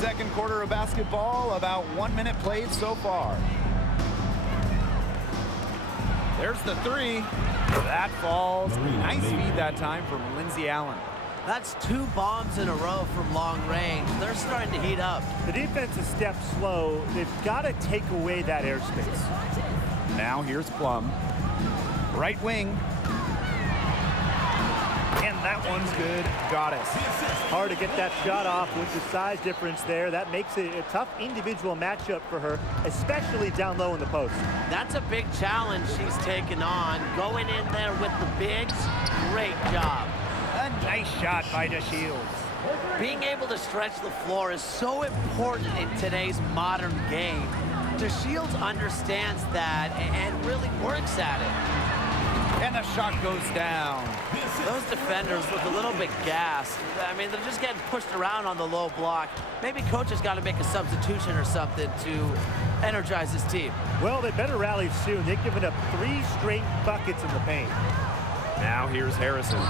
second quarter of basketball, about 1 minute played so far. There's the three. That falls. Nice feed that time from Lindsey Allen. That's 2 bombs in a row from long range. They're starting to heat up. The defense is stepped slow. They've got to take away that airspace. Now here's Plum. Right wing. And that one's good. Goddess. Hard to get that shot off with the size difference there. That makes it a tough individual matchup for her, especially down low in the post. That's a big challenge she's taken on. Going in there with the bigs, great job. A nice shot by DeShields. Being able to stretch the floor is so important in today's modern game. DeShields understands that and really works at it. And the shot goes down. Those defenders look a little bit gassed. I mean, they're just getting pushed around on the low block. Maybe coach has got to make a substitution or something to energize his team. Well, they better rally soon. They've given up 3 straight buckets in the paint. Now here's Harrison.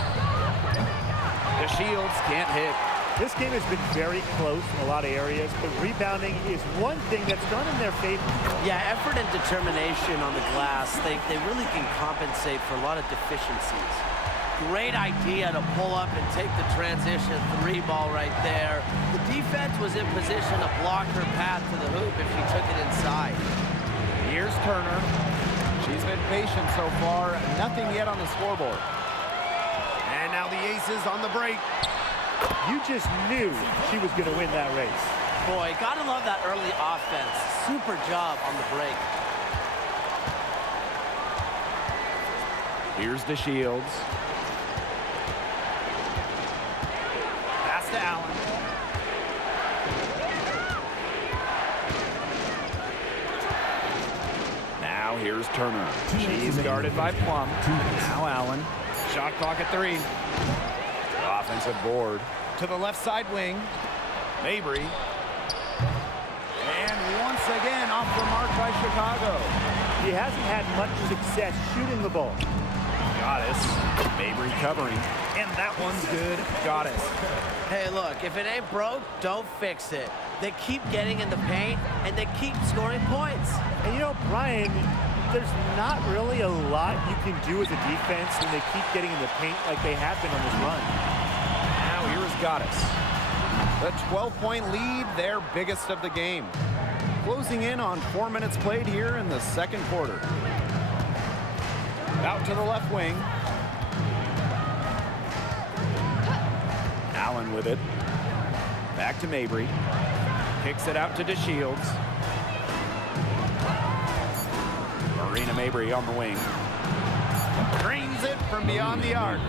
DeShields can't hit. This game has been very close in a lot of areas, but rebounding is one thing that's gone in their favor. Yeah, effort and determination on the glass, they really can compensate for a lot of deficiencies. Great idea to pull up and take the transition 3 ball right there. The defense was in position to block her path to the hoop if she took it inside. Here's Turner. She's been patient so far. Nothing yet on the scoreboard. And now the Aces on the break. You just knew she was going to win that race. Boy, gotta love that early offense. Super job on the break. Here's DeShields. Pass to Allen. Now here's Turner. She's guarded by Plum. Now Allen. Shot clock at 3. Offensive board to the left side wing. Mabry. And once again off the mark by Chicago. He hasn't had much success shooting the ball. Goddess. Mabry covering. And that one's good. Goddess. Hey, look, if it ain't broke, don't fix it. They keep getting in the paint, and they keep scoring points. And you know, Brian, there's not really a lot you can do as a defense when they keep getting in the paint like they have been on this run. Now here is Goddess. The 12-point lead, their biggest of the game. Closing in on 4 minutes played here in the second quarter. Out to the left wing. Allen with it. Back to Mabry. Kicks it out to DeShields. Marina Mabry on the wing. Drains it from beyond the arc.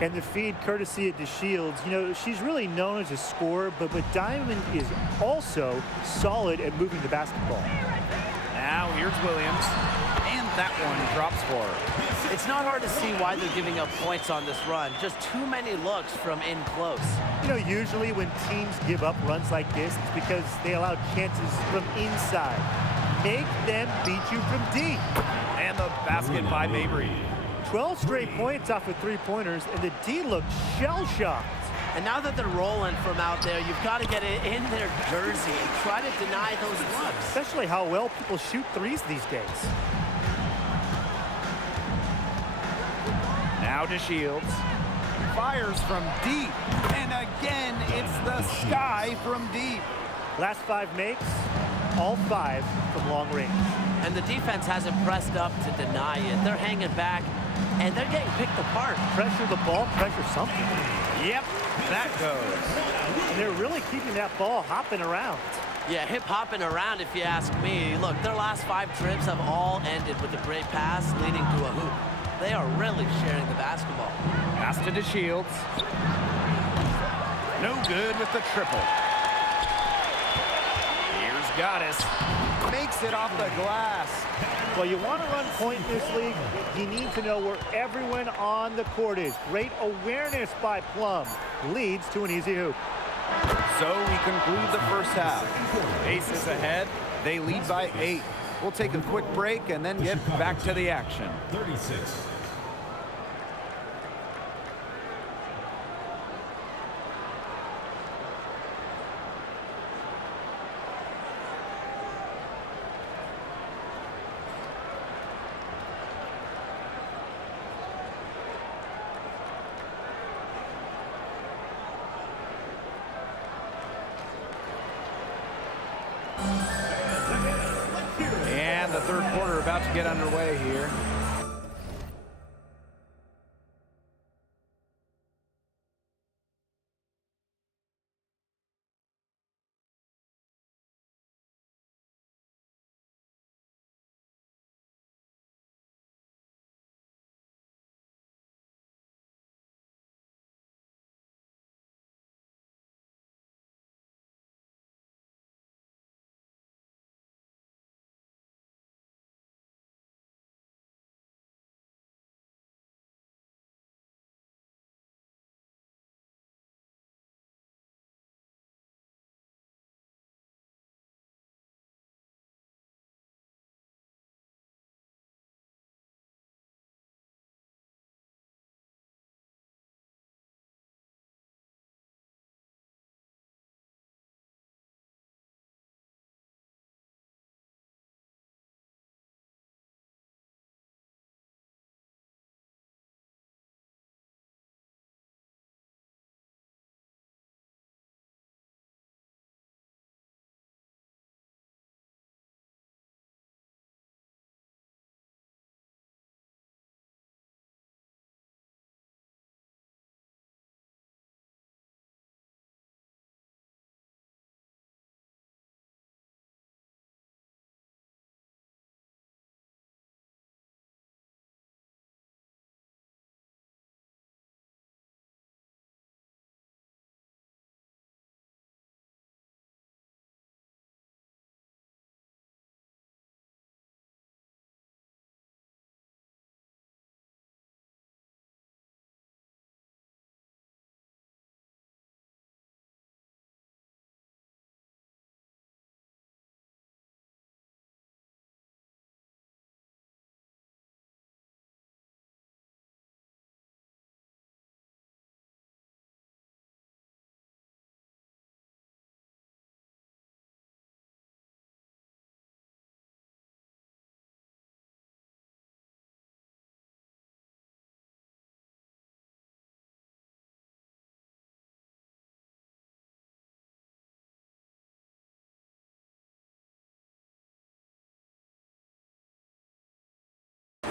And the feed courtesy of DeShields. You know, she's really known as a scorer, but Diamond is also solid at moving the basketball. Now here's Williams. And that one drops for her. It's not hard to see why they're giving up points on this run. Just too many looks from in close. You know, usually when teams give up runs like this, it's because they allow chances from inside. Make them beat you from deep. And the basket by Mabry. 12 straight points off of 3-pointers, and the D looks shell-shocked. And now that they're rolling from out there, you've got to get it in their jersey and try to deny those looks. Especially how well people shoot threes these days. Now DeShields. Fires from deep. And again, it's the sky from deep. Last 5 makes, all 5 from long range. And the defense hasn't pressed up to deny it. They're hanging back, and they're getting picked apart. Pressure the ball, pressure something. Yep, that goes. And they're really keeping that ball hopping around. Yeah, hip-hopping around if you ask me. Look, their last 5 trips have all ended with a great pass leading to a hoop. They are really sharing the basketball. Pass to DeShields. No good with the triple. Here's Goddess. Makes it off the glass. Well, you want to run point in this league, you need to know where everyone on the court is. Great awareness by Plum. Leads to an easy hoop. So we conclude the first half. Aces ahead. They lead by 8. We'll take a quick break and then get back to the action. 36. And the third quarter about to get underway here.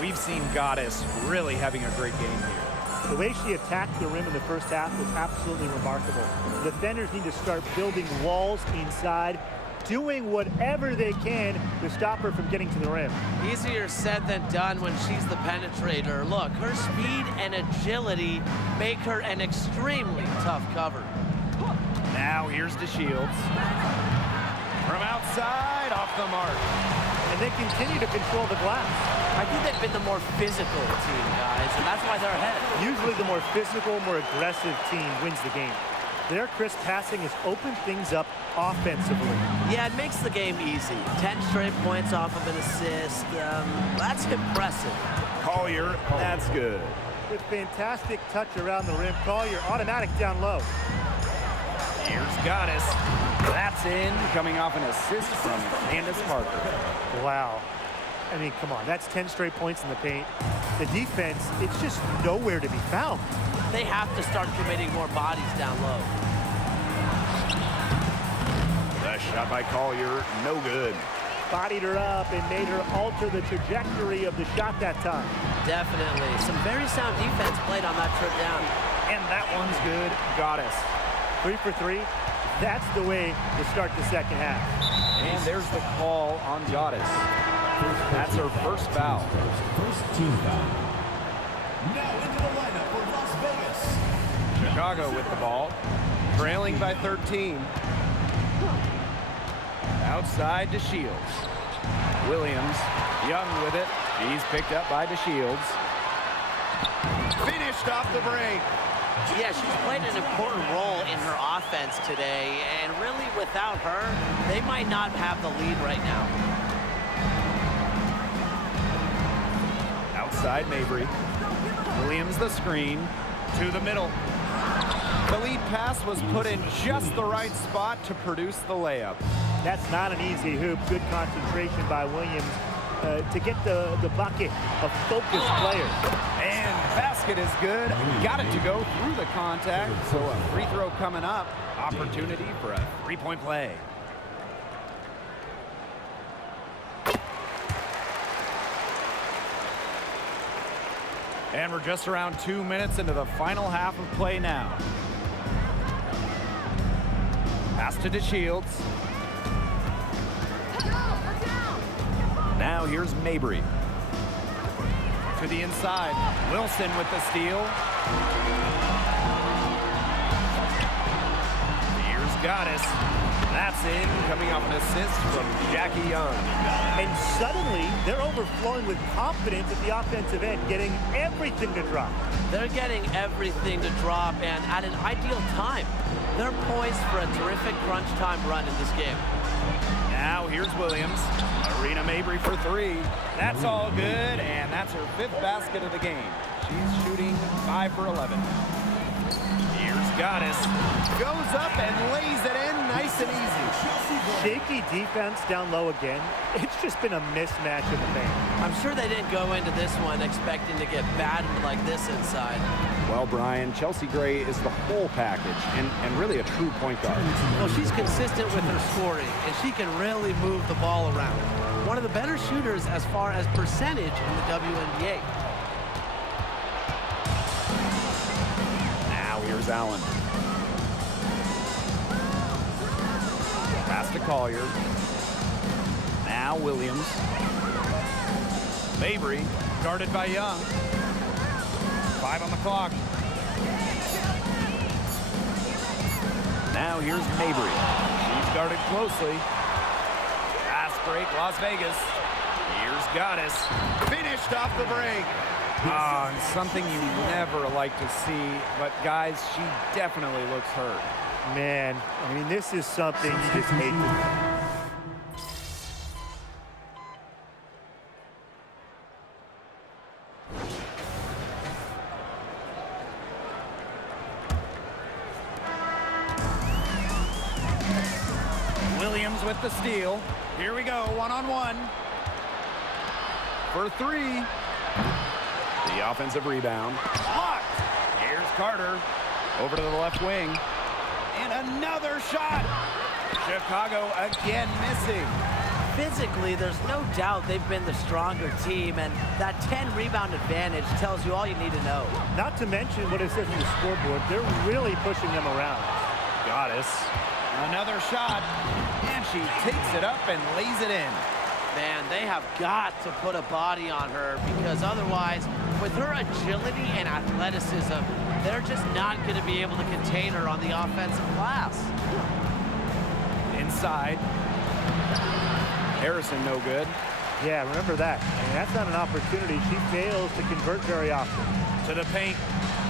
We've seen Goddess really having a great game here. The way she attacked the rim in the first half was absolutely remarkable. The defenders need to start building walls inside, doing whatever they can to stop her from getting to the rim. Easier said than done when she's the penetrator. Look, her speed and agility make her an extremely tough cover. Now here's DeShields. From outside, off the mark. And they continue to control the glass. I think they've been the more physical team, guys, and that's why they're ahead. Usually the more physical, more aggressive team wins the game. Their crisp passing has opened things up offensively. Yeah, it makes the game easy. 10 straight points off of an assist. That's impressive. Collier, that's good. With fantastic touch around the rim, Collier automatic down low. Here's Goddess. That's in, coming off an assist from Candace Parker. Wow. I mean, come on, that's 10 straight points in the paint. The defense, it's just nowhere to be found. They have to start committing more bodies down low. The shot by Collier, no good. Bodied her up and made her alter the trajectory of the shot that time. Definitely. Some very sound defense played on that trip down. And that one's good. Goddess. 3 for 3. That's the way to start the second half. And there's the call on Goddess. That's her first foul. First team foul. Now into the lineup for Las Vegas. Chicago with the ball, trailing by 13. Outside DeShields. Williams, Young with it. She's picked up by DeShields. Finished off the break. Yeah, she's played an important role in her offense today, and really without her, they might not have the lead right now. Outside Mabry. Williams the screen to the middle. The lead pass was put in just the right spot to produce the layup. That's not an easy hoop. Good concentration by Williams to get the bucket of focused players. And basket is good. Got it to go through the contact. So a free throw coming up. Opportunity for a three-point play. And we're just around 2 minutes into the final half of play now. Pass to DeShields. Now here's Mabry. To the inside. Wilson with the steal. Here's Gaddis. That's in, coming off an assist from Jackie Young. And suddenly, they're overflowing with confidence at the offensive end, getting everything to drop. They're getting everything to drop, and at an ideal time. They're poised for a terrific crunch time run in this game. Now here's Williams. Arena Mabry for three. That's all good, and that's her 5th basket of the game. She's shooting 5 for 11. Here's Gaddis. Goes up and lays it in nice and easy. Shaky defense down low again. It's just been a mismatch in the paint. I'm sure they didn't go into this one expecting to get battered like this inside. Well, Brian, Chelsea Gray is the whole package and really a true point guard. Well, she's consistent with her scoring, and she can really move the ball around. One of the better shooters as far as percentage in the WNBA. Now here's Allen. Pass to Collier. Now Williams. Mabry, guarded by Young. 5 on the clock. Now here's Mabry. She's guarded closely. Fast break, Las Vegas. Here's Gaddis. Finished off the break. And something you never like to see, but guys, she definitely looks hurt. Man, I mean, this is something you just hate to Williams with the steal. Here we go, one-on-one. For three. The offensive rebound. Blocked. Here's Carter. Over to the left wing. And another shot. Chicago again missing. Physically, there's no doubt they've been the stronger team, and that 10-rebound advantage tells you all you need to know. Not to mention what it says on the scoreboard. They're really pushing them around. Gaddis. Another shot. And she takes it up and lays it in. Man, they have got to put a body on her, because otherwise, with her agility and athleticism, they're just not going to be able to contain her on the offensive glass. Inside. Harrison no good. Yeah, remember that. I mean, that's not an opportunity. She fails to convert very often. To the paint.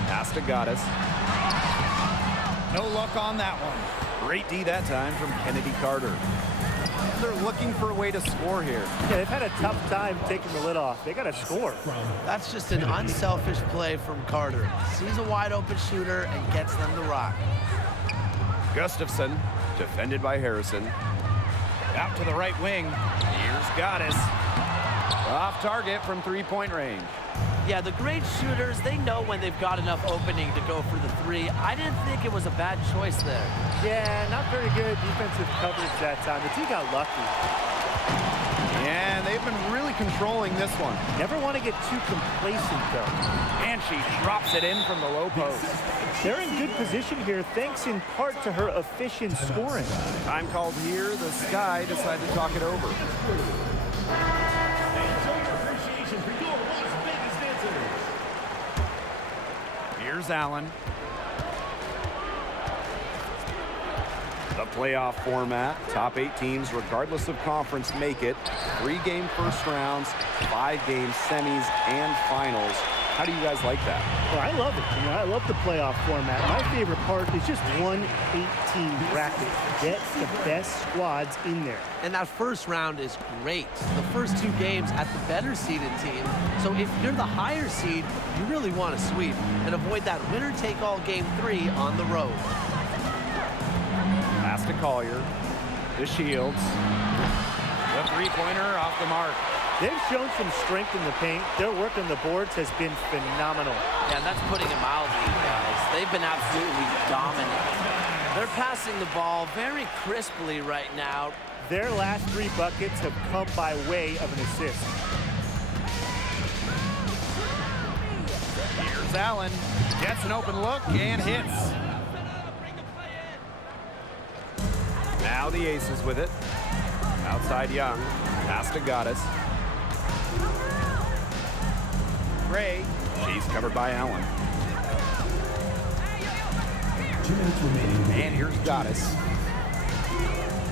Pass to Gaddis. No luck on that one. Great D that time from Kennedy Carter. They're looking for a way to score here. Yeah, they've had a tough time taking the lid off. They got to score. That's just an unselfish play from Carter. Sees a wide open shooter and gets them to rock. Gustafson, defended by Harrison. Out to the right wing. Here's Gaddis. Off target from three-point range. Yeah, the great shooters, they know when they've got enough opening to go for the three. I didn't think it was a bad choice there. Yeah, not very good defensive coverage that time. The team got lucky. And they've been really controlling this one. Never want to get too complacent, though. And she drops it in from the low post. They're in good position here, thanks in part to her efficient scoring. Time called here. The Sky decide to talk it over. Here's Allen. The playoff format. Top 8 teams, regardless of conference, make it. 3-game first rounds, 5-game semis, and finals. How do you guys like that? Well, I love it. You know, I love the playoff format. My favorite part is just one 8-team bracket. Get the best squads in there. And that first round is great. The first 2 games at the better seeded team. So if you're the higher seed, you really want to sweep and avoid that winner-take-all game 3 on the road. Pass to Collier. DeShields. The three-pointer off the mark. They've shown some strength in the paint. Their work on the boards has been phenomenal. Yeah, that's putting it mildly, guys. They've been absolutely dominant. They're passing the ball very crisply right now. Their last 3 buckets have come by way of an assist. Here's Allen. Gets an open look and hits. Now the Aces with it. Outside Young. Pass to Goddess. Gray. She's covered by Allen. 2 minutes remaining. And here's Goddess.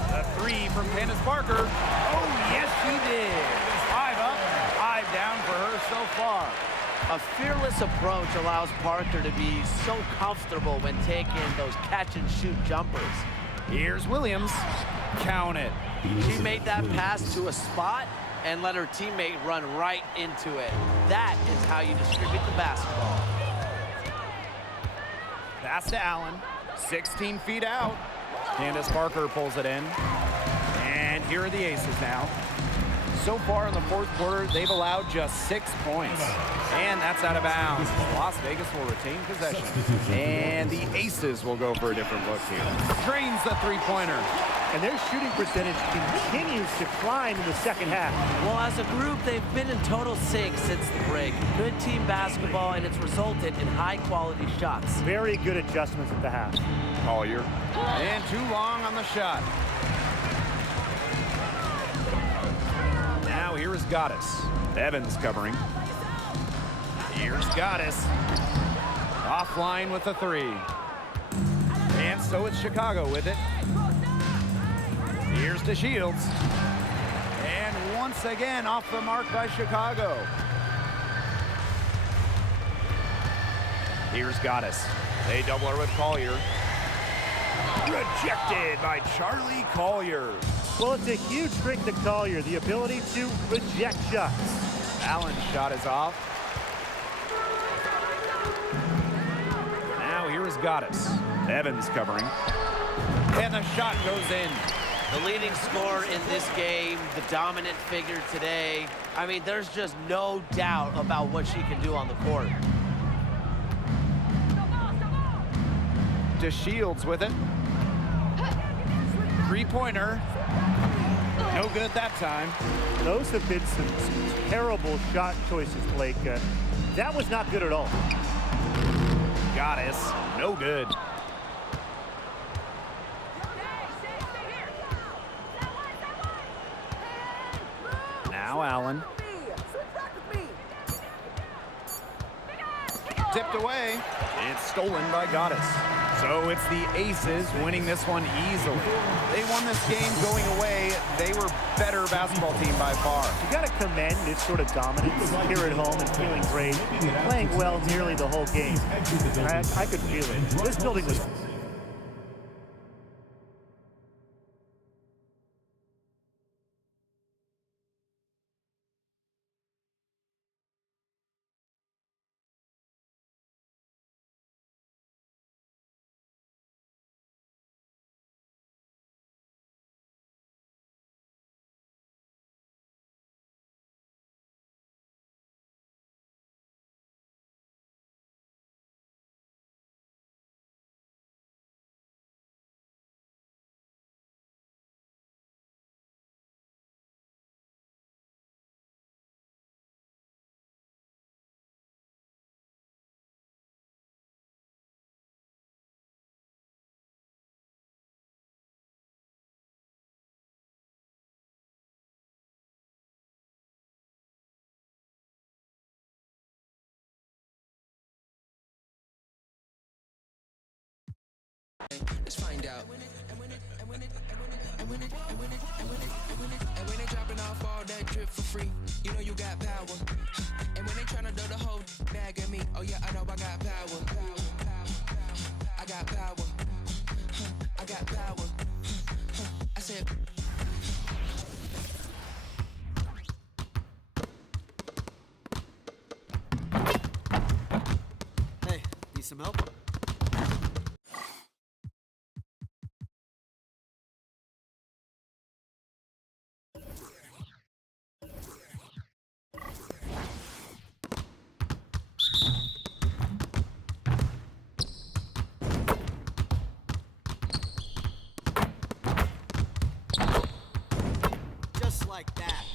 The three from Candace Parker. Oh, yes, she did. 5 up, 5 down for her so far. A fearless approach allows Parker to be so comfortable when taking those catch-and-shoot jumpers. Here's Williams. Count it. She made that pass to a spot and let her teammate run right into it. That is how you distribute the basketball. Pass to Allen. 16 feet out. Candace Parker pulls it in. And here are the Aces now. So far in the fourth quarter, they've allowed just 6 points. And that's out of bounds. Las Vegas will retain possession. And the Aces will go for a different look here. Drains the three-pointer. And their shooting percentage continues to climb in the second half. Well, as a group, they've been in total sync since the break. Good team basketball, and it's resulted in high-quality shots. Very good adjustments at the half. Collier. And too long on the shot. Now here is Goddess. Evans covering. Here's Goddess. Offline with the three. And so it's Chicago with it. Here's to Shields. And once again off the mark by Chicago. Here's Goddess. They double her with Collier. Rejected by Charlie Collier. Well, it's a huge strength to Collier, the ability to reject shots. Allen's shot is off. Now here is Goddess. Evans covering. And the shot goes in. The leading scorer in this game, the dominant figure today. I mean, there's just no doubt about what she can do on the court. To Shields with it. Three-pointer. No good that time. Those have been some terrible shot choices, Blake. That was not good at all. Goddess. No good. Now Allen. Tipped away. It's stolen by Goddess. So it's the Aces winning this one easily. They won this game going away. They were better basketball team by far. You got to commend this sort of dominance here at home and feeling great, playing well nearly the whole game. I could feel it. This building was... Let's find out. And when they dropping off all that drip for free, you know you got power. And when they tryna throw the whole bag at me, oh yeah, I know I got power. I got power. I got power. I said. Hey, need some help? Just like that.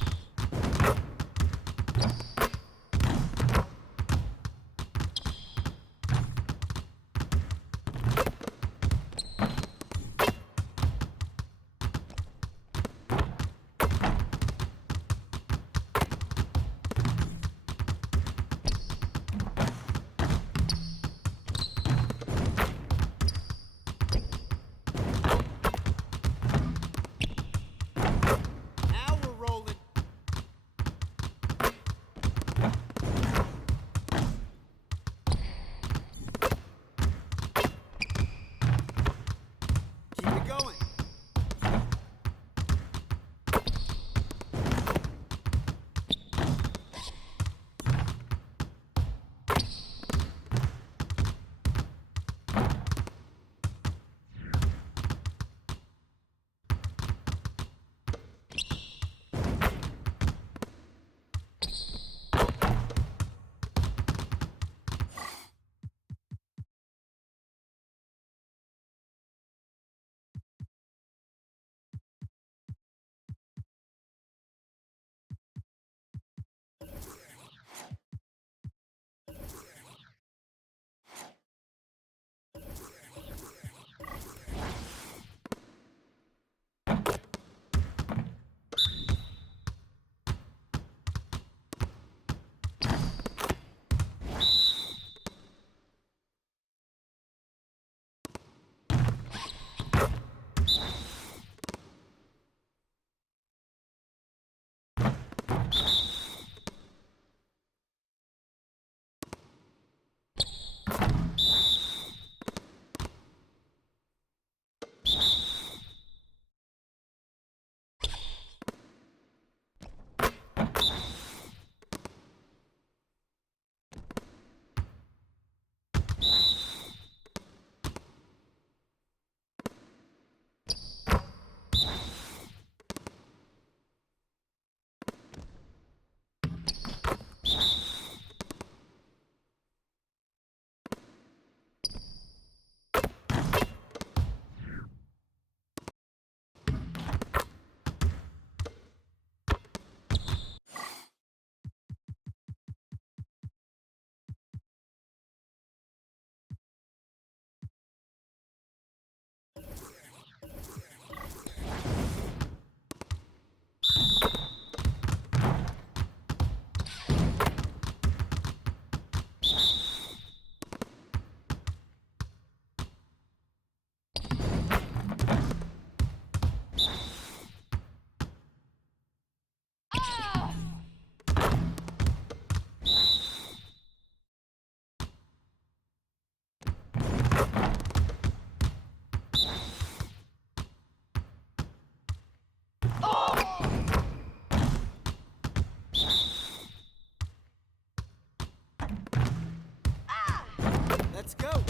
go.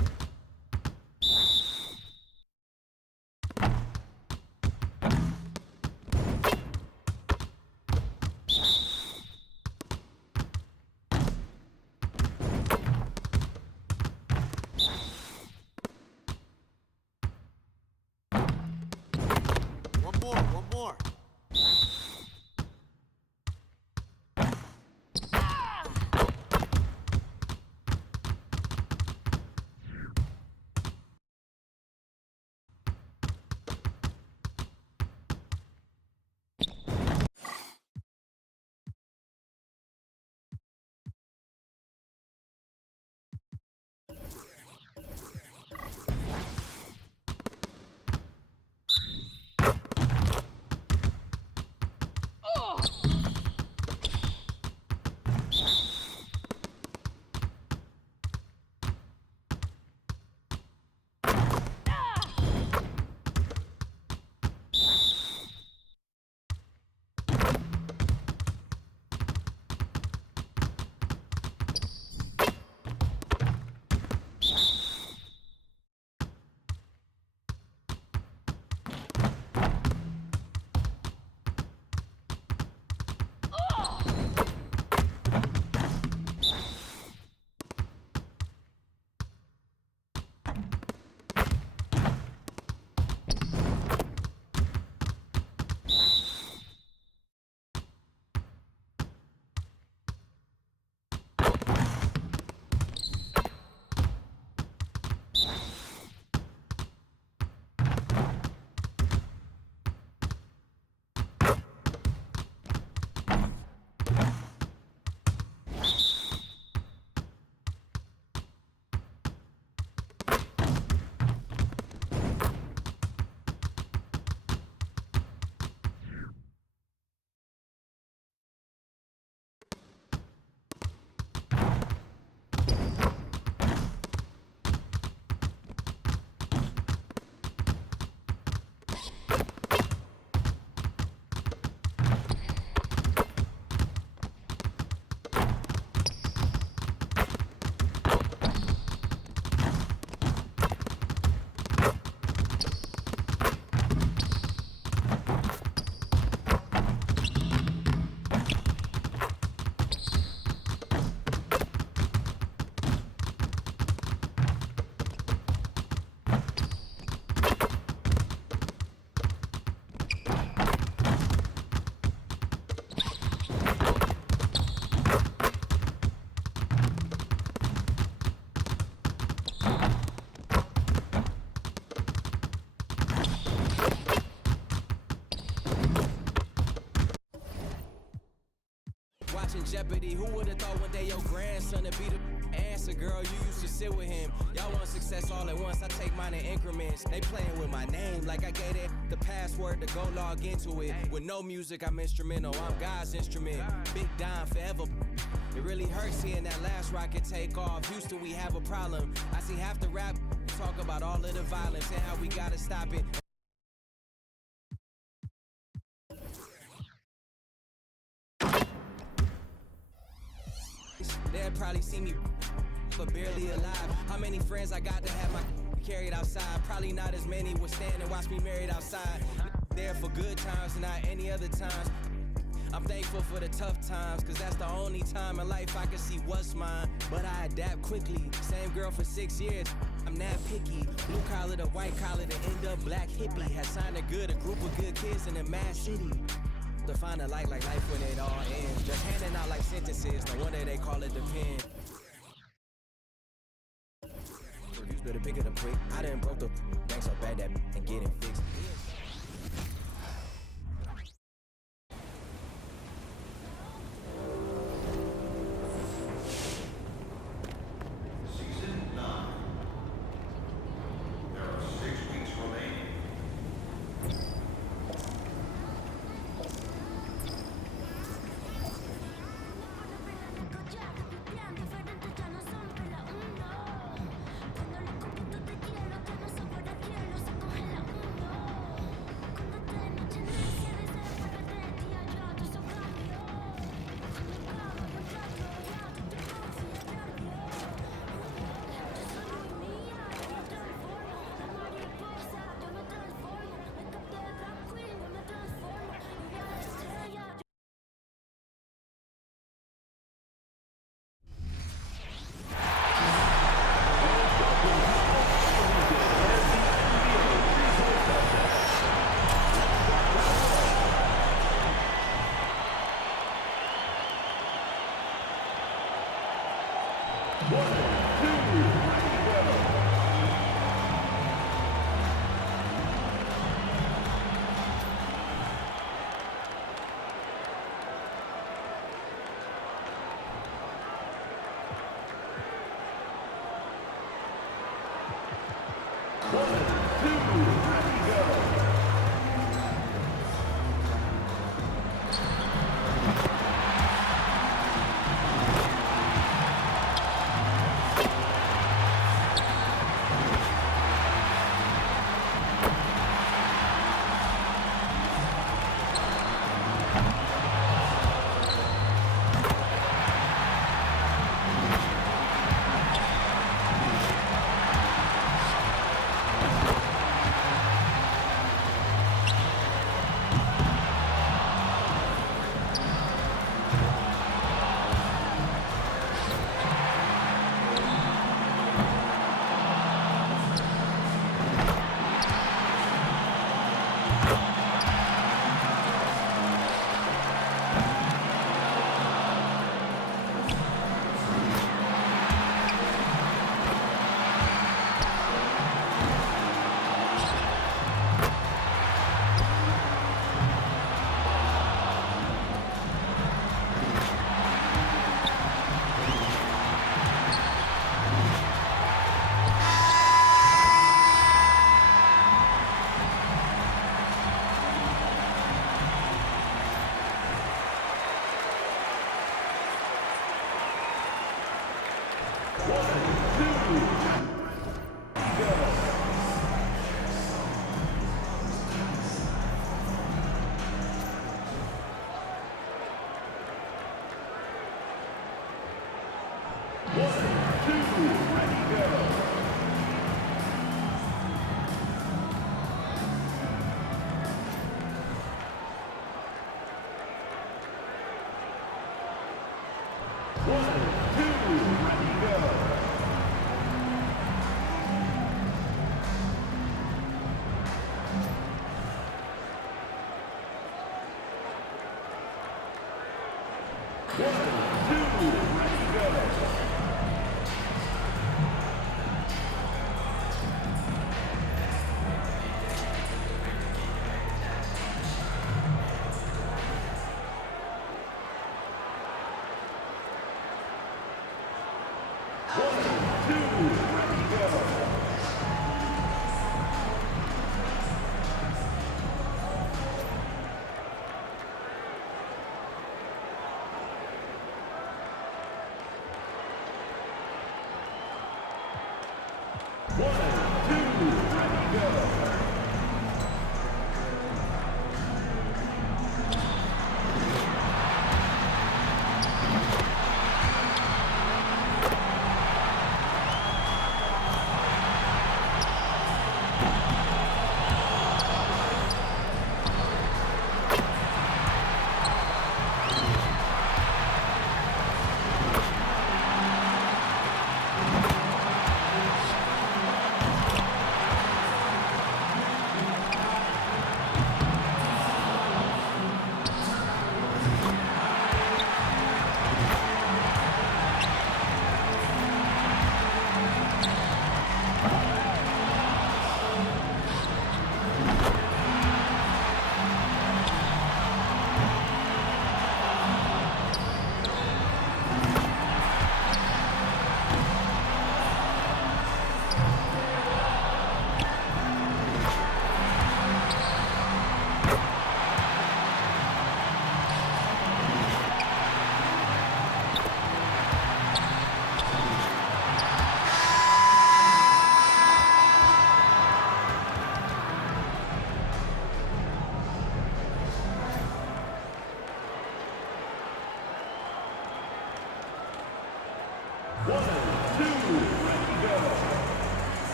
One more. Watching Jeopardy, who would've thought one day your grandson would be the answer, girl? You used to sit with him. Y'all want success all at once. I take mine in increments. They playing with my name like I gave it the password to go log into it. With no music, I'm instrumental. I'm God's instrument. Big Don forever. It really hurts seeing that last rocket take off. Houston, we have a problem. I see half the rap talk about all of the violence and how we gotta stop it. They'll probably see me but barely alive. How many friends I got to have my carried outside? Probably not as many would stand and watch me married outside. There for good times and not any other times. I'm thankful for the tough times, cause that's the only time in life I can see what's mine. But I adapt quickly. Same girl for 6 years. I'm not picky. Blue collar to white collar to end up black hippie. Had signed a group of good kids in a mad city. To find a light like life when it all ends. Just handing out like sentences, no wonder they call it the pen. Reviews better pick it up quick. I done broke the bank so bad that and get it fixed. Season 9. There are 6 weeks remaining.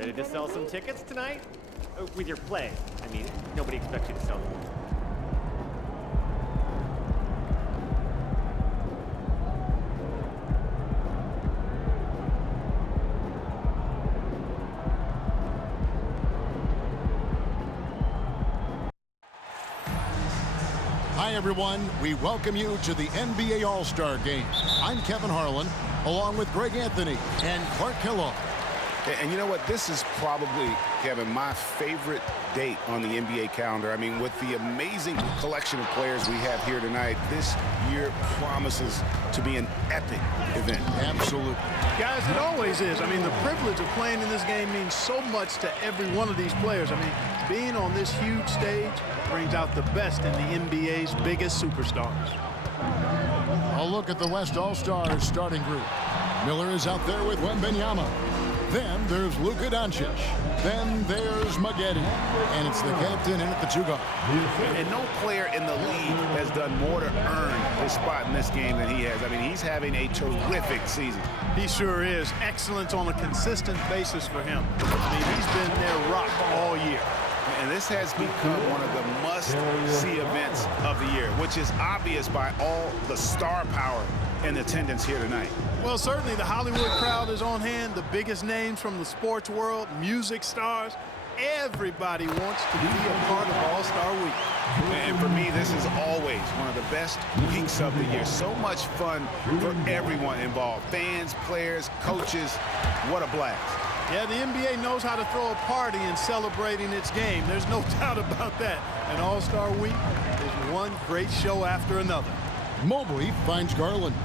Ready to sell some tickets tonight? With your play. I mean, nobody expects you to sell them. Hi, everyone. We welcome you to the NBA All-Star Game. I'm Kevin Harlan, along with Greg Anthony and Clark Kellogg. And you know what? This is probably, Kevin, my favorite date on the NBA calendar. I mean, with the amazing collection of players we have here tonight, this year promises to be an epic event. Absolutely. Guys, it always is. I mean, the privilege of playing in this game means so much to every one of these players. I mean, being on this huge stage brings out the best in the NBA's biggest superstars. A look at the West All-Stars starting group. Miller is out there with Wembanyama. Then there's Luka Doncic. Then there's Maggette. And it's the captain in at the two guard. And no player in the league has done more to earn his spot in this game than he has. I mean, he's having a terrific season. He sure is. Excellence on a consistent basis for him. I mean, he's been their rock all year. And this has become one of the must-see events of the year, which is obvious by all the star power in attendance here tonight. Well, certainly the Hollywood crowd is on hand, the biggest names from the sports world, music stars. Everybody wants to be a part of All-Star Week. And for me, this is always one of the best weeks of the year. So much fun for everyone involved. Fans, players, coaches. What a blast. Yeah, the NBA knows how to throw a party in celebrating its game. There's no doubt about that. And All-Star Week is one great show after another. Mobley finds Garland.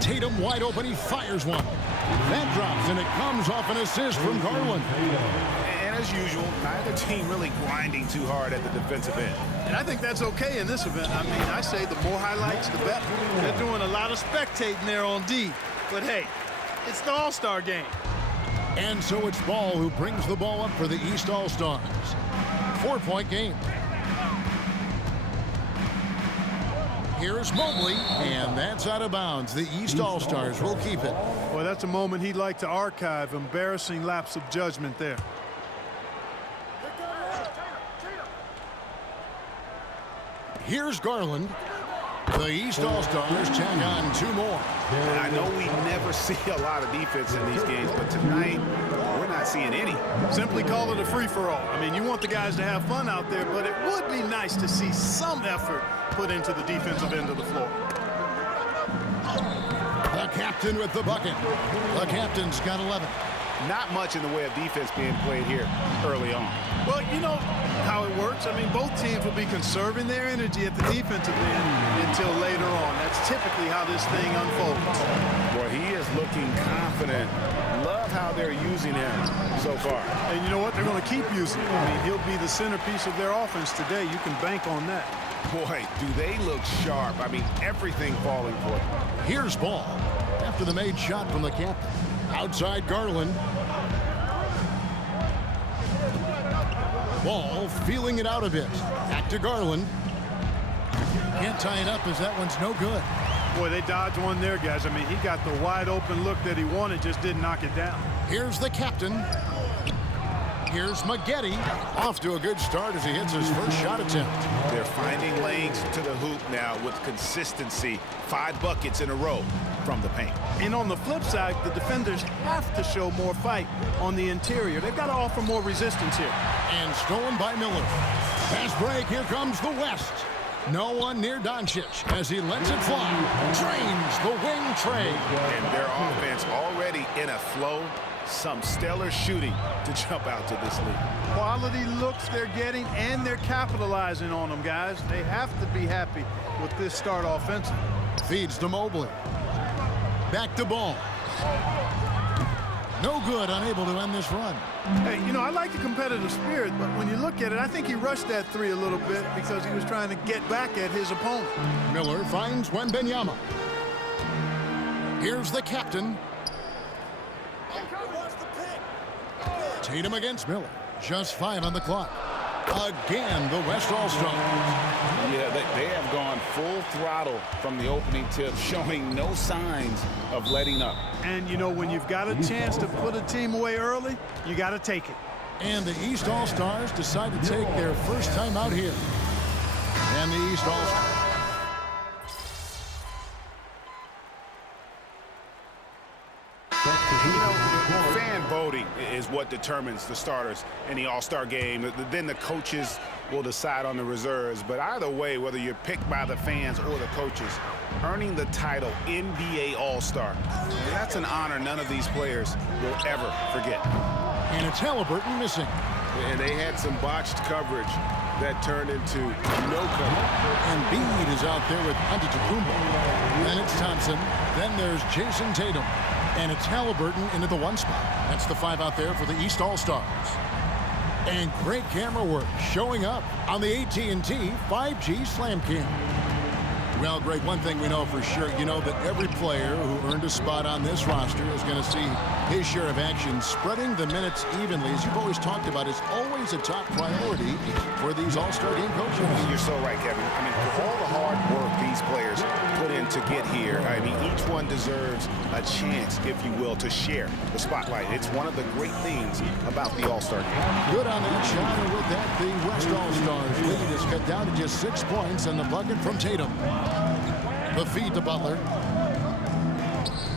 Tatum wide open, he fires one. That drops, and it comes off an assist from Garland. And as usual, neither team really grinding too hard at the defensive end. And I think that's okay in this event. I mean, I say the more highlights, the better. They're doing a lot of spectating there on D. But hey, it's the All-Star game. And so it's Ball who brings the ball up for the East All-Stars. 4-point game. Here's Mobley, and that's out of bounds. The East All-Stars will keep it. Well, that's a moment he'd like to archive. Embarrassing lapse of judgment there. Here's Garland. The East All-Stars tag on two more. And I know we never see a lot of defense in these games, but tonight we're not seeing any. Simply call it a free-for-all. I mean, you want the guys to have fun out there, but it would be nice to see some effort put into the defensive end of the floor. The captain with the bucket. The captain's got 11. Not much in the way of defense being played here early on. Well, you know how it works. I mean, both teams will be conserving their energy at the defensive end until later on. That's typically how this thing unfolds. Boy, he is looking confident. Love how they're using him so far. And you know what? They're going to keep using him. I mean, he'll be the centerpiece of their offense today. You can bank on that. Boy, do they look sharp. I mean, everything falling for him. Here's Ball after the made shot from the captain. Outside Garland. Ball feeling it out a bit. Back to Garland. Can't tie it up as that one's no good. Boy, they dodged one there, guys. I mean, he got the wide open look that he wanted, just didn't knock it down. Here's the captain. Here's Maggette. Off to a good start as he hits his first shot attempt. They're finding lanes to the hoop now with consistency. 5 buckets in a row from the paint. And on the flip side, the defenders have to show more fight on the interior. They've got to offer more resistance here. And stolen by Miller. Fast break, here comes the West. No one near Doncic as he lets it fly. Drains the wing trade. And their offense already in a flow. Some stellar shooting to jump out to this lead. Quality looks they're getting, and they're capitalizing on them, guys. They have to be happy with this start offensively. Feeds to Mobley. Back to Ball. No good, unable to end this run. Hey, you know, I like the competitive spirit, but when you look at it, I think he rushed that three a little bit because he was trying to get back at his opponent. Miller finds Wembanyama. Here's the captain. Tatum against Miller. Just 5 on the clock. Again, the West All-Stars. Yeah, they have gone full throttle from the opening tip, showing no signs of letting up. And, you know, when you've got a chance to put a team away early, you got to take it. And the East All-Stars decide to take their first time out here. And the East All-Stars. You know, fan voting is what determines the starters in the All-Star game. Then the coaches will decide on the reserves. But either way, whether you're picked by the fans or the coaches, earning the title NBA All-Star, that's an honor none of these players will ever forget. And it's Halliburton missing. And they had some botched coverage that turned into no coverage. And Embiid is out there with Antetokounmpo. Then it's Thompson. Then there's Jason Tatum. And it's Halliburton into the 1 spot. That's the 5 out there for the East All-Stars. And great camera work showing up on the AT&T 5G Slam Cam. Well, Greg, one thing we know for sure, you know that every player who earned a spot on this roster is going to see his share of action. Spreading the minutes evenly, as you've always talked about, is always a top priority for these All-Star game coaches. You're so right, Kevin. I mean, for all the hard work these players put in to get here, I mean, each one deserves a chance, if you will, to share the spotlight. It's one of the great things about the All-Star game. Good on that shot, and with that, the West All-Stars lead is cut down to just 6 points, and the bucket from Tatum. The feed to Butler.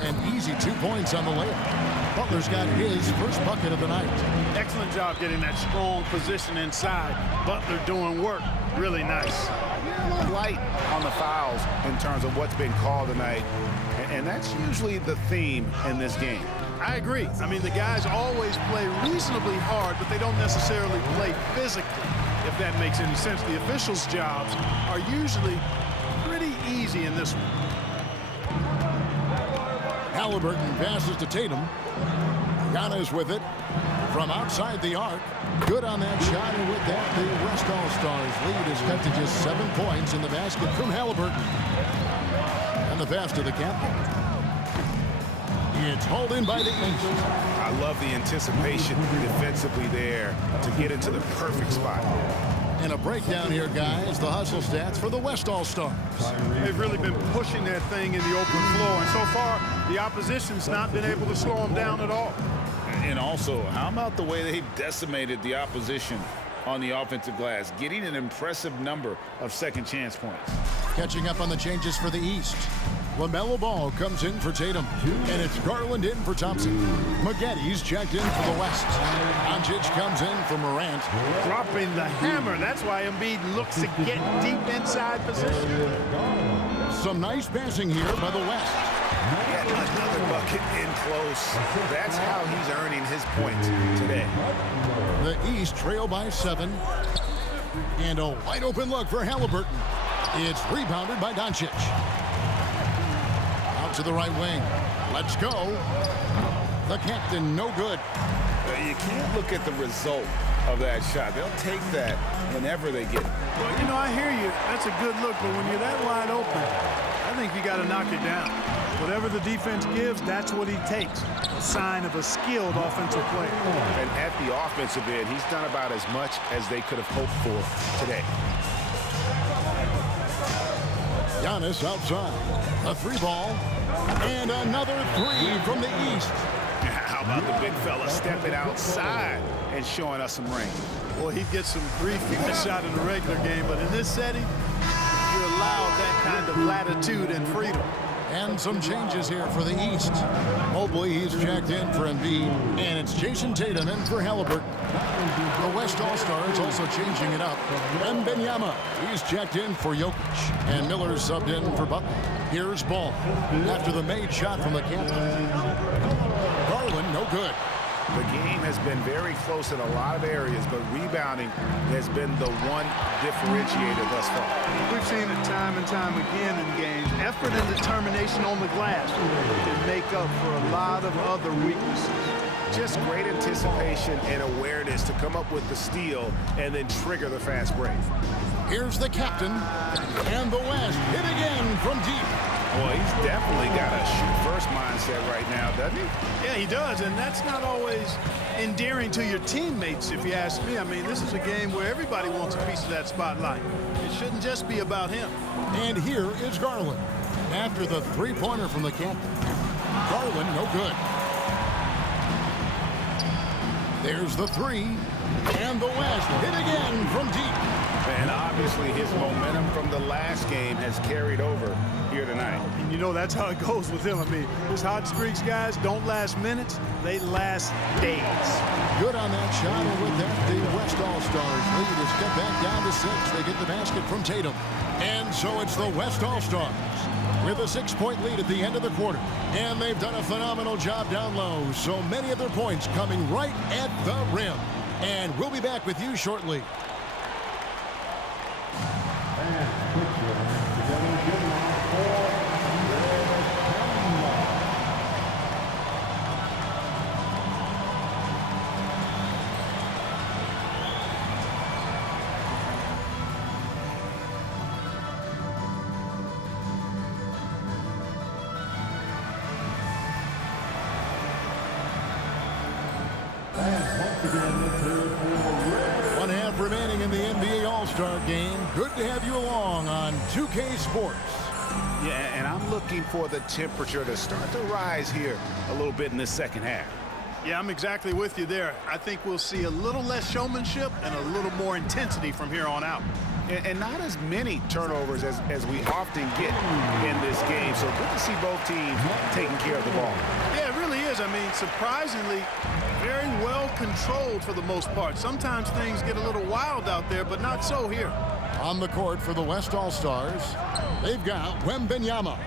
An easy 2 points on the layup. Butler's got his first bucket of the night. Excellent job getting that strong position inside. Butler doing work. Really nice. Light on the fouls in terms of what's been called tonight. And that's usually the theme in this game. I agree. I mean, the guys always play reasonably hard, but they don't necessarily play physically, if that makes any sense. The officials' jobs are usually pretty easy in this one. Halliburton passes to Tatum. Giannis with it from outside the arc. Good on that shot, and with that, the West All-Stars lead is cut to just 7 points in the basket from Halliburton. And the pass to the captain. It's hauled in by the East. I love the anticipation defensively there to get into the perfect spot. And a breakdown here, guys. The hustle stats for the West All-Stars. They've really been pushing that thing in the open floor, and so far, the opposition's not been able to slow them down at all. And also, how about the way they decimated the opposition on the offensive glass, getting an impressive number of second chance points. Catching up on the changes for the East. LaMelo Ball comes in for Tatum, and it's Garland in for Thompson. Maggotti's checked in for the West. Doncic comes in for Morant. Dropping the hammer. That's why Embiid looks to get deep inside position. Some nice passing here by the West. Yet another bucket in close. That's how he's earning his points today. The East trail by 7. And a wide open look for Halliburton. It's rebounded by Doncic. Out to the right wing. Let's go. The captain, no good. You can't look at the result of that shot. They'll take that whenever they get it. Well, you know, I hear you. That's a good look, but when you're that wide open, I think you got to knock it down. Whatever the defense gives, that's what he takes. A sign of a skilled offensive player. And at the offensive end, he's done about as much as they could have hoped for today. Giannis outside. A 3 ball. And another 3 from the East. How about the big fella stepping outside and showing us some range? Well, he'd get some grief for that shot in the regular game, but in this setting, you're allowed that kind of latitude and freedom. And some changes here for the East. Mobley, he's checked in for Embiid. And it's Jason Tatum in for Halliburton. The West All-Stars also changing it up. Wembanyama, he's checked in for Jokic. And Miller's subbed in for Butler. Here's Ball after the made shot from the captain. Garland, no good. The game has been very close in a lot of areas, but rebounding has been the one differentiator thus far. We've seen it time and time again in games. Effort and determination on the glass can make up for a lot of other weaknesses. Just great anticipation and awareness to come up with the steal and then trigger the fast break. Here's the captain, and the West hit again from deep. Boy, he's definitely got a shoot-first mindset right now, doesn't he? Yeah, he does, and that's not always endearing to your teammates, if you ask me. I mean, this is a game where everybody wants a piece of that spotlight. It shouldn't just be about him. And here is Garland. After the three-pointer from the captain. Garland, no good. There's the three. And the West hit again from deep. And obviously his momentum from the last game has carried over here tonight. And you know that's how it goes with him. I mean, his hot streaks, guys, don't last minutes. They last days. Good on that shot. And with that, the West All-Stars lead is cut back down to 6. They get the basket from Tatum. And so it's the West All-Stars with a 6-point lead at the end of the quarter. And they've done a phenomenal job down low. So many of their points coming right at the rim. And we'll be back with you shortly. One half remaining in the NBA All-Star game. Good to have you along on 2K Sports. Yeah, and I'm looking for the temperature to start to rise here a little bit in the second half. Yeah, I'm exactly with you there. I think we'll see a little less showmanship and a little more intensity from here on out. And not as many turnovers as we often get in this game. So good to see both teams taking care of the ball. Yeah, it really is. I mean, surprisingly, very well controlled for the most part. Sometimes things get a little wild out there, but not so here. On the court for the West All-Stars, they've got Wembanyama.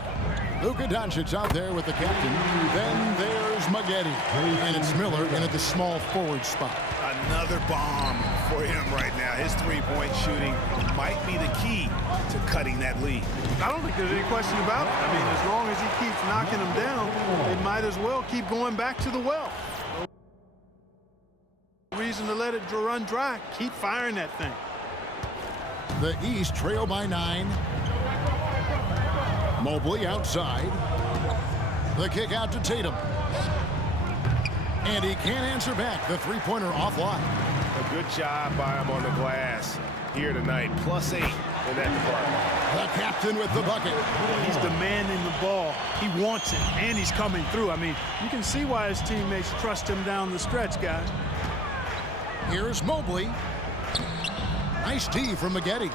Luka Doncic out there with the captain. Then there's Maggette. And it's Miller in at the small forward spot. Another bomb for him right now. His three-point shooting might be the key to cutting that lead. I don't think there's any question about it. I mean, as long as he keeps knocking them down, they might as well keep going back to the well. No reason to let it run dry. Keep firing that thing. The East trail by 9. Mobley outside. The kick out to Tatum. And he can't answer back. The three-pointer offline. A good job by him on the glass here tonight. +8 in that department. The captain with the bucket. He's demanding the ball. He wants it, and he's coming through. I mean, you can see why his teammates trust him down the stretch, guys. Here's Mobley. Nice D from Maggette.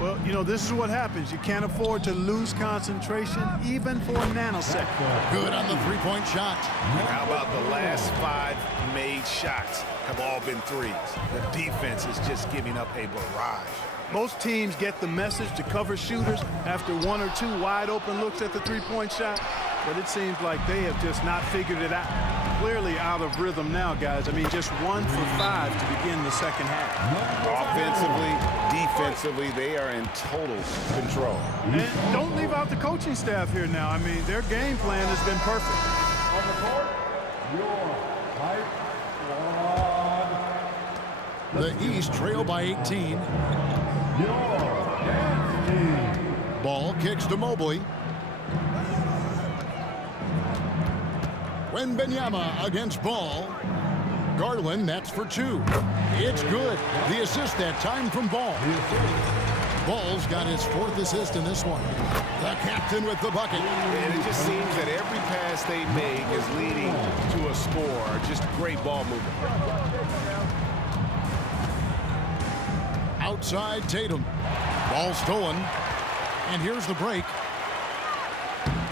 Well, you know, this is what happens. You can't afford to lose concentration even for a nanosecond. Good on the three-point shot. And how about the last 5 made shots have all been threes? The defense is just giving up a barrage. Most teams get the message to cover shooters after 1 or 2 wide open looks at the three-point shot, but it seems like they have just not figured it out. Clearly out of rhythm now, guys. I mean, just 1 for 5 to begin the second half. Offensively, defensively, they are in total control. And don't leave out the coaching staff here now. I mean, their game plan has been perfect. On the court, your hype squad. The East trail by 18. Your dance team. Ball kicks to Mobley. Wembanyama against Ball. Garland, that's for 2. It's good. The assist that time from Ball. Ball's got his 4th assist in this one. The captain with the bucket. And it just seems that every pass they make is leading to a score. Just great ball movement. Outside Tatum. Ball stolen. And here's the break.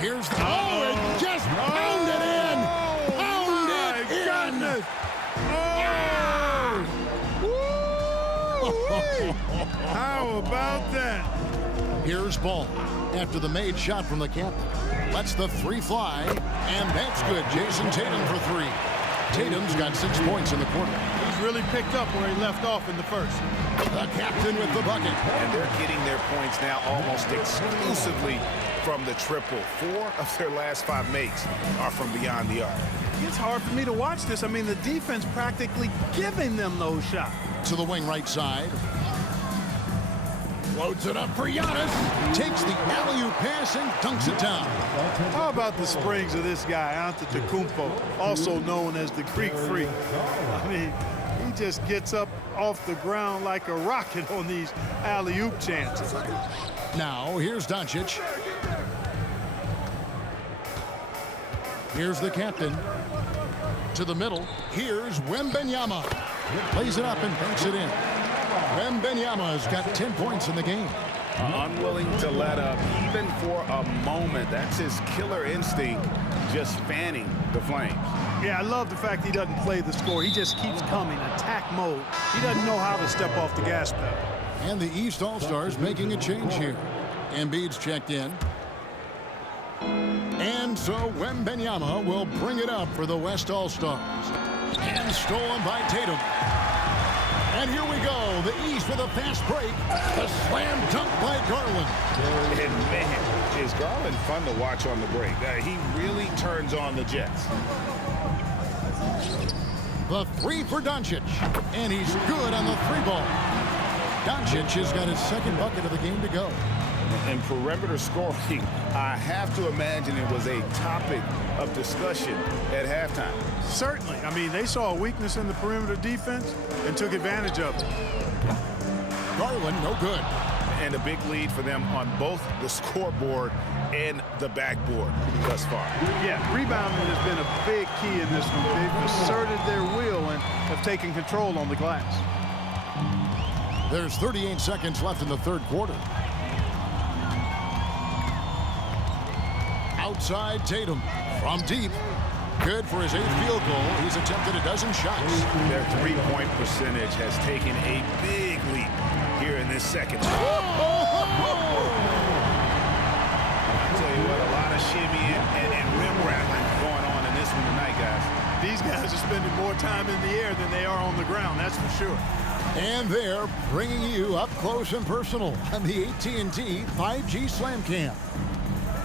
Here's the... Oh, it just pounded in! Pounded in! How about that? Here's Ball after the made shot from the captain. Lets the 3 fly, and that's good. Jason Tatum for 3. Tatum's got 6 points in the quarter. He's really picked up where he left off in the first. The captain with the bucket. And they're getting their points now almost exclusively from the triple. 4 of their last 5 makes are from beyond the arc. It's hard for me to watch this. I mean, the defense practically giving them those shots. To the wing right side. Floats it up for Giannis. Takes the alley-oop pass and dunks it down. How about the springs of this guy, Antetokounmpo, also known as the Greek Freak? I mean, he just gets up off the ground like a rocket on these alley-oop chances. Now, here's Doncic. Here's the captain. To the middle. Here's Wembanyama. Plays it up and banks it in. Wembanyama has got 10 points in the game. Unwilling to let up even for a moment. That's his killer instinct, just fanning the flames. Yeah, I love the fact he doesn't play the score. He just keeps coming, attack mode. He doesn't know how to step off the gas pedal. And the East All-Stars making a change here. Embiid's checked in. And so Wembanyama will bring it up for the West All-Stars. And stolen by Tatum. And here we go. The East with a fast break. A slam dunk by Garland. And man, is Garland fun to watch on the break. He really turns on the Jets. The three for Doncic. And he's good on the three ball. Doncic has got his second bucket of the game to go. And perimeter scoring, I have to imagine it was a topic of discussion at halftime. Certainly. I mean, they saw a weakness in the perimeter defense and took advantage of it. Garland, no good. And a big lead for them on both the scoreboard and the backboard thus far. Yeah, rebounding has been a big key in this one. They've asserted their will and have taken control on the glass. There's 38 seconds left in the third quarter. Outside Tatum from deep. Good for his 8th field goal. He's attempted a dozen shots. Their three-point percentage has taken a big leap here in this second. I tell you what, a lot of shimmy and rim rattling going on in this one tonight, guys. These guys are spending more time in the air than they are on the ground, that's for sure. And they're bringing you up close and personal on the AT&T 5G Slam Cam.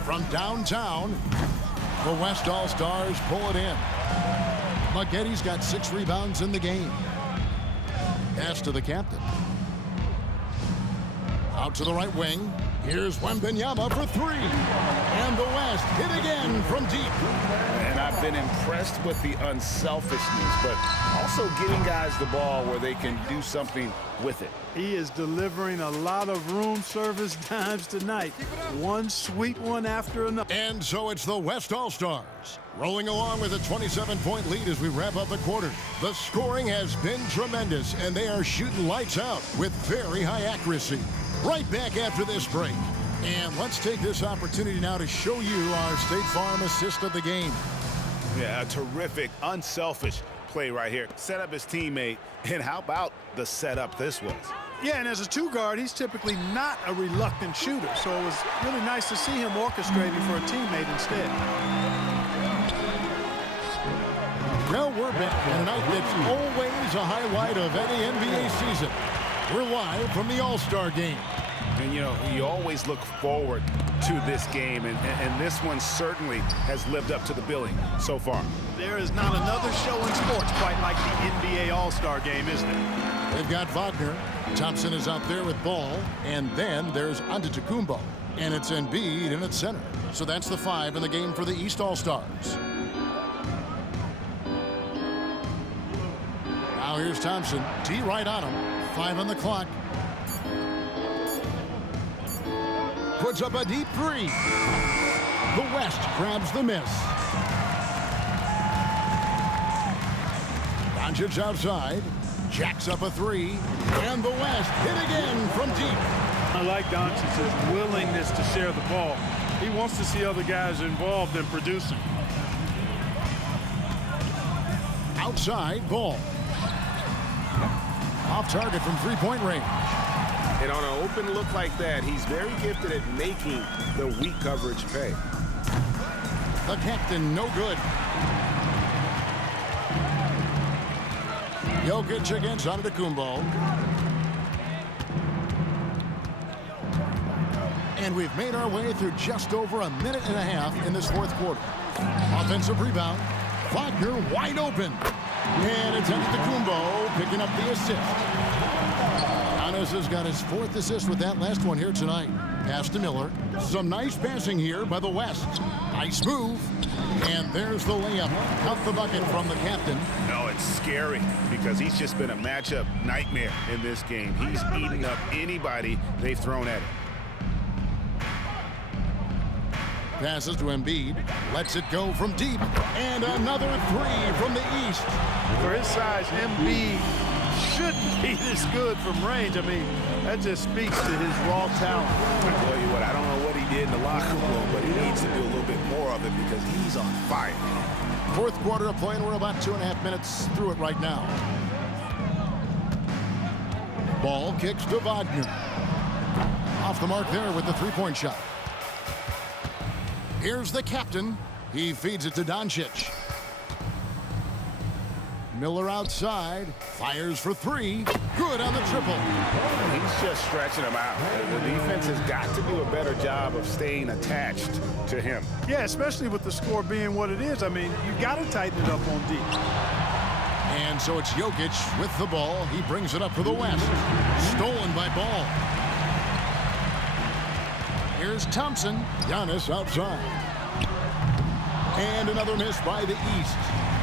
From downtown, the West All-Stars pull it in. Maggetti's got 6 rebounds in the game. Pass to the captain. Out to the right wing. Here's Wembanyama for 3. And the West hit again from deep. And I've been impressed with the unselfishness, but also getting guys the ball where they can do something with it. He is delivering a lot of room service dimes tonight. One sweet one after another. And so it's the West All-Stars rolling along with a 27-point lead as we wrap up the quarter. The scoring has been tremendous, and they are shooting lights out with very high accuracy. Right back after this break. And let's take this opportunity now to show you our State Farm assist of the game. Yeah, a terrific, unselfish play right here. Set up his teammate, and how about the setup this was? Yeah, and as a 2-guard, he's typically not a reluctant shooter, so it was really nice to see him orchestrating for a teammate instead. Well, we're back on a night that's always a highlight of any NBA season. We're live from the All-Star Game. And, you know, you always look forward to this game, and this one certainly has lived up to the billing so far. There is not another show in sports quite like the NBA All-Star Game, is there? They've got Wagner. Thompson is out there with ball. And then there's Antetokounmpo. And it's Embiid in at center. So that's the 5 in the game for the East All-Stars. Now here's Thompson. D right on him. 5 on the clock. Puts up a deep 3. The West grabs the miss. Doncic outside. Jacks up a 3. And the West hit again from deep. I like Doncic's willingness to share the ball. He wants to see other guys involved in producing. Outside, ball. Off target from three-point range. And on an open look like that, he's very gifted at making the weak coverage pay. The captain, no good. Jokic against Antetokounmpo. And we've made our way through just over a minute and a half in this fourth quarter. Offensive rebound. Wagner wide open. And it's Antetokounmpo picking up the assist. Giannis Giannis has got his 4th assist with that last one here tonight. Pass to Miller. Some nice passing here by the West. Nice move. And there's the layup. Out the bucket from the captain. No, it's scary because he's just been a matchup nightmare in this game. He's eating up anybody they've thrown at him. Passes to Embiid. Lets it go from deep. And another 3 from the east. For his size, Embiid shouldn't be this good from range. I mean, that just speaks to his raw talent. I tell you what, I don't know what he did in the locker room, but he needs to do a little bit more of it because he's on fire. 4th quarter of play, and we're about 2.5 minutes through it right now. Ball kicks to Wagner. Off the mark there with the 3-point shot. Here's the captain. He feeds it to Doncic. Miller outside. Fires for 3. Good on the triple. He's just stretching him out. The defense has got to do a better job of staying attached to him. Yeah, especially with the score being what it is. I mean, you got to tighten it up on D. And so it's Jokic with the ball. He brings it up for the West. Stolen by Ball. Here's Thompson. Giannis outside. And another miss by the East.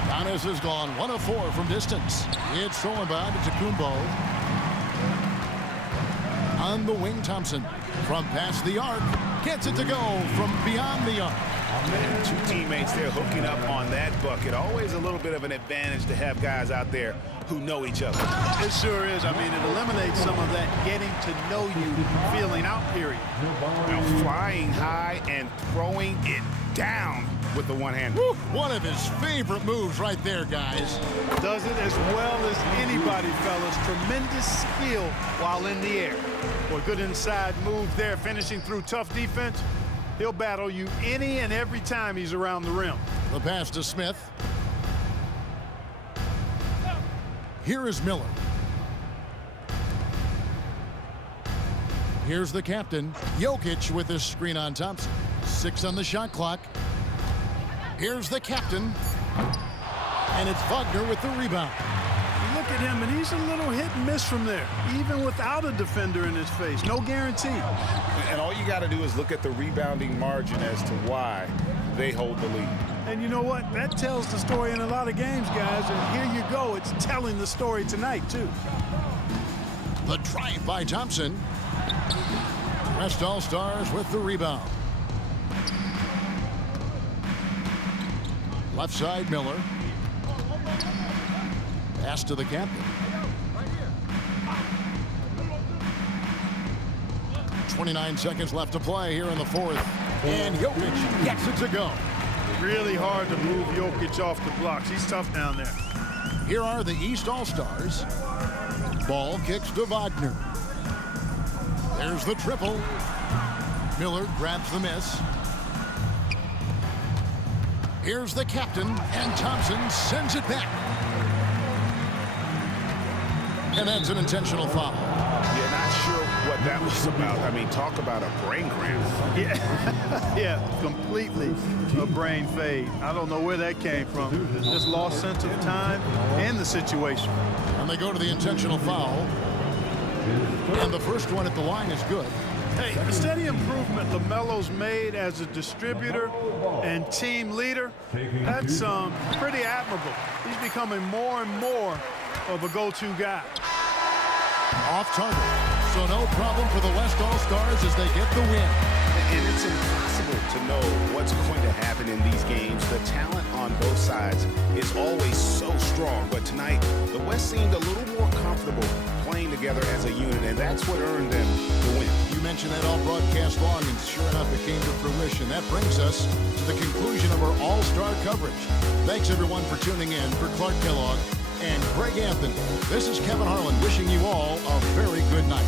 Giannis has gone 1 of 4 from distance. It's stolen by Antetokounmpo. On the wing, Thompson. From past the arc. Gets it to go from beyond the arc. Man, 2 teammates there hooking up on that bucket. Always a little bit of an advantage to have guys out there who know each other. It sure is. I mean, it eliminates some of that getting to know you feeling out period. Now flying high and throwing it down with the one-hand. One of his favorite moves right there, guys. Does it as well as anybody, fellas. Tremendous skill while in the air. Boy, good inside move there, finishing through tough defense. He'll battle you any and every time he's around the rim. The pass to Smith. Here is Miller. Here's the captain, Jokic, with his screen on Thompson. 6 on the shot clock. Here's the captain. And it's Wagner with the rebound. You look at him, and he's a little hit and miss from there, even without a defender in his face. No guarantee. And all you got to do is look at the rebounding margin as to why they hold the lead. And you know what? That tells the story in a lot of games, guys. And here you go. It's telling the story tonight, too. The drive by Thompson. West All-Stars with the rebound. Left side, Miller. Pass to the captain. 29 seconds left to play here in the 4th. And Jokic gets it to go. Really hard to move Jokic off the blocks. He's tough down there. Here are the East All-Stars. Ball kicks to Wagner. There's the triple. Miller grabs the miss. Here's the captain, and Thompson sends it back. And that's an intentional foul. Yeah, not sure what that was about. I mean, talk about a brain cramp. Yeah, yeah, completely a brain fade. I don't know where that came from. Just lost sense of time and the situation. And they go to the intentional foul. And the first one at the line is good. Hey, the steady improvement LaMelo's made as a distributor and team leader, that's pretty admirable. He's becoming more and more of a go-to guy. Off target. So no problem for the West All-Stars as they get the win. And it's impossible to know what's going to happen in these games. The talent on both sides is always so strong. But tonight, the West seemed a little more comfortable playing together as a unit, and that's what earned them the win. You mentioned that all broadcast long, and sure enough, it came to fruition. That brings us to the conclusion of our All-Star coverage. Thanks, everyone, for tuning in. For Clark Kellogg and Greg Anthony, this is Kevin Harlan wishing you all a very good night.